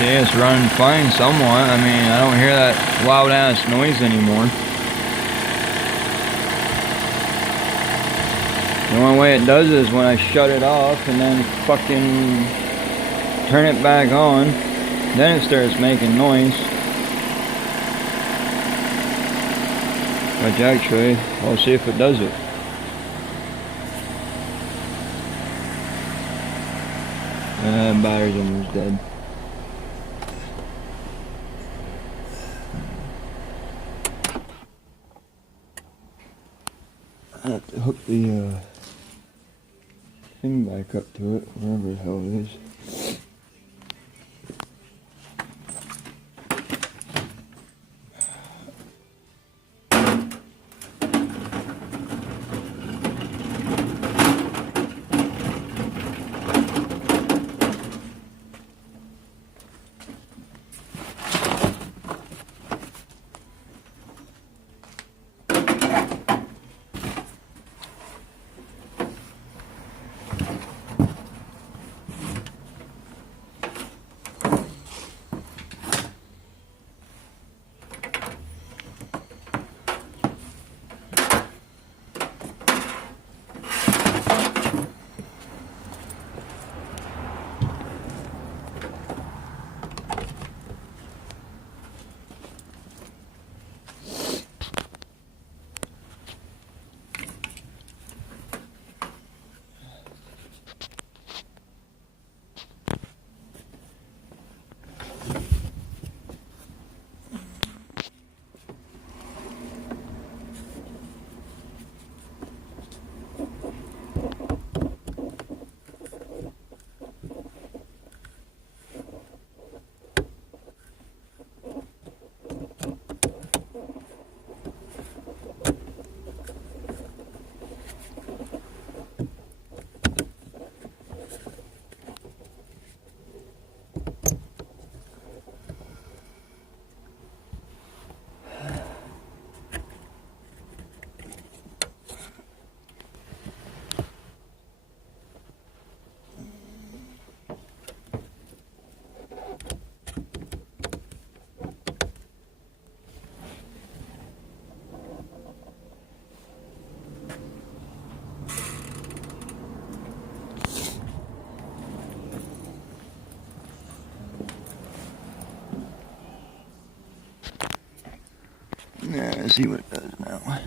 See, it's running fine somewhat. I mean, I don't hear that loud ass noise anymore. The only way it does is when I shut it off and then fucking turn it back on. Then it starts making noise. Which actually, I'll see if it does it. Battery's almost dead. I have to hook the thing back up to it, wherever the hell it is. Yeah, let's see what it does now.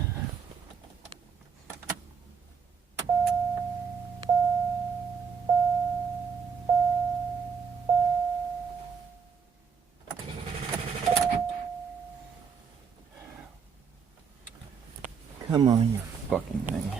Come on, you fucking thing.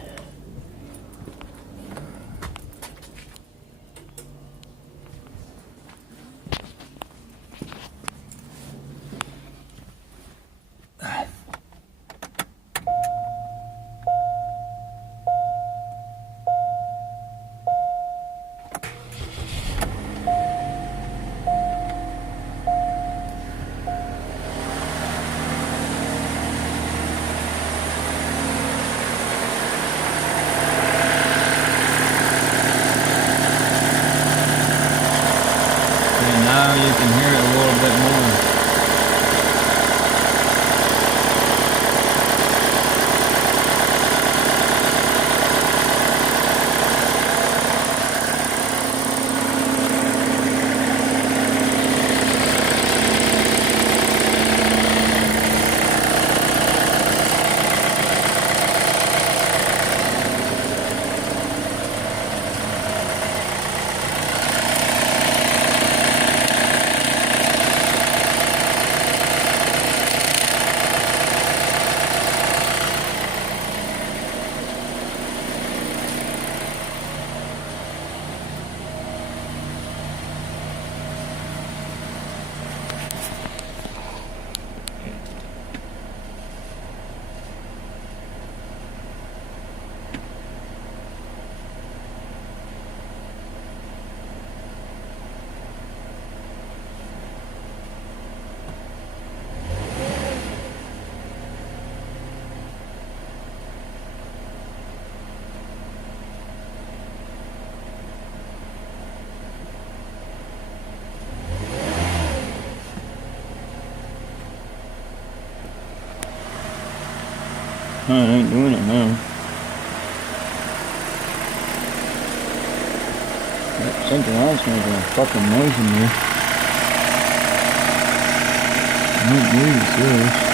It ain't doing it now. Something else making a fucking noise in here. I don't believe it's this.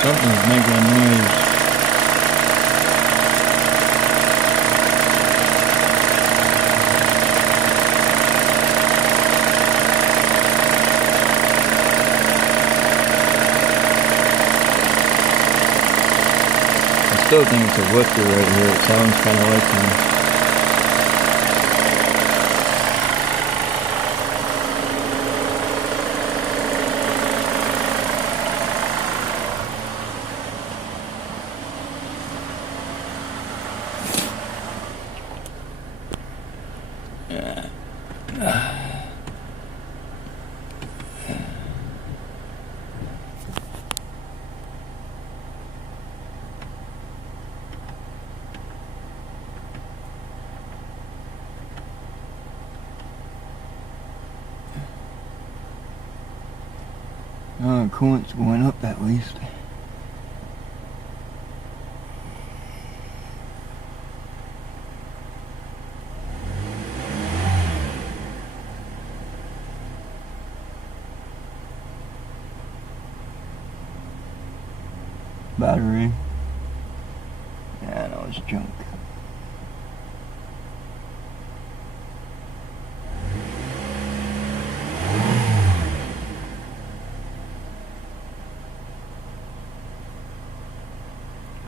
Something's making a noise. I still think it's a lifter right here. It sounds kind of like one. Coolant's going up at least. Battery. Yeah, no, it's junk.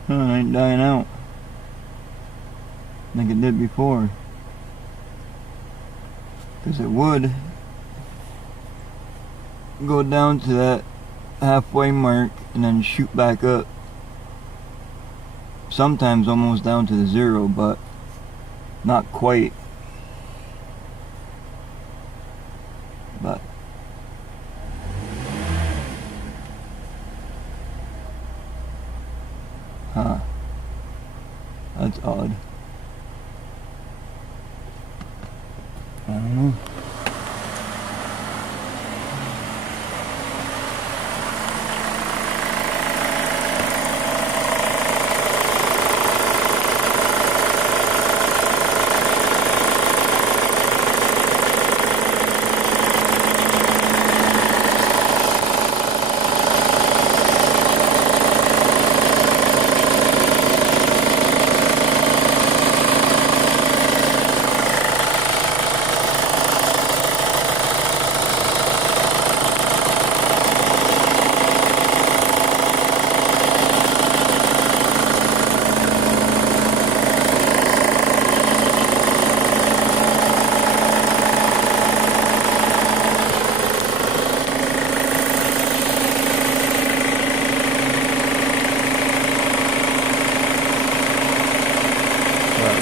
It ain't dying out like it did before, because it would go down to that halfway mark and then shoot back up, sometimes almost down to the 0, but not quite. But huh, that's odd. I don't know.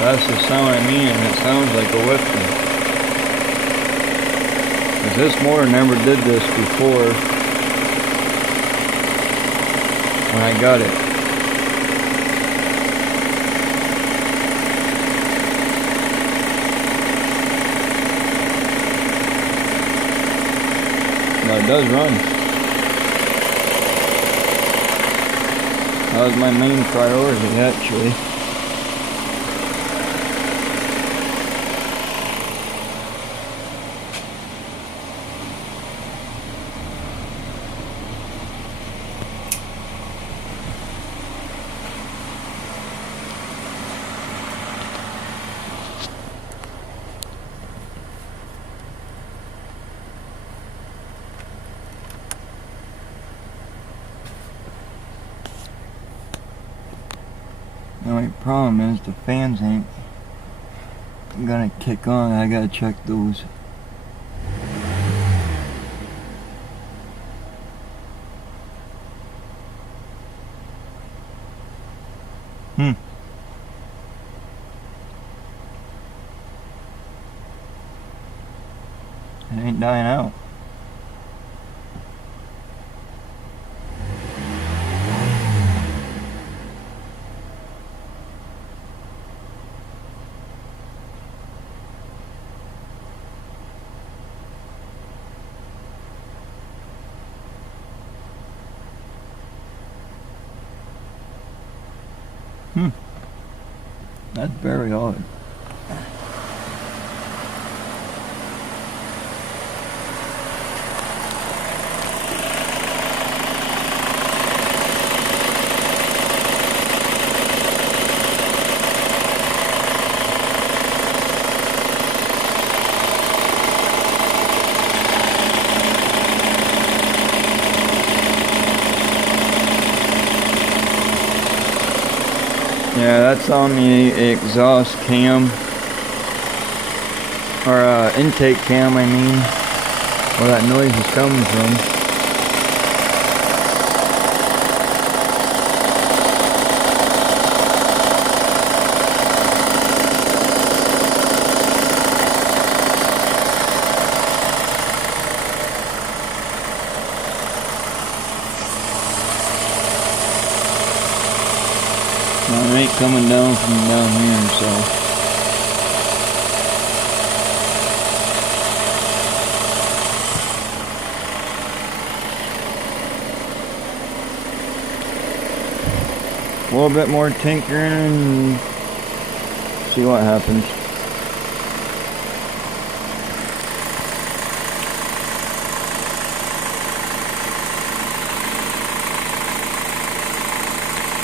That's the sound I mean, and it sounds like a lifter. Because this motor never did this before when I got it. But it does run. That was my main priority, actually. The only problem is the fans ain't gonna kick on. I gotta check those. Hmm. It ain't dying out. That's very odd. Yeah, that's on the exhaust cam, or intake cam, I mean, where that noise is coming from. Well, it ain't coming down from down here, so. A little bit more tinkering and see what happens.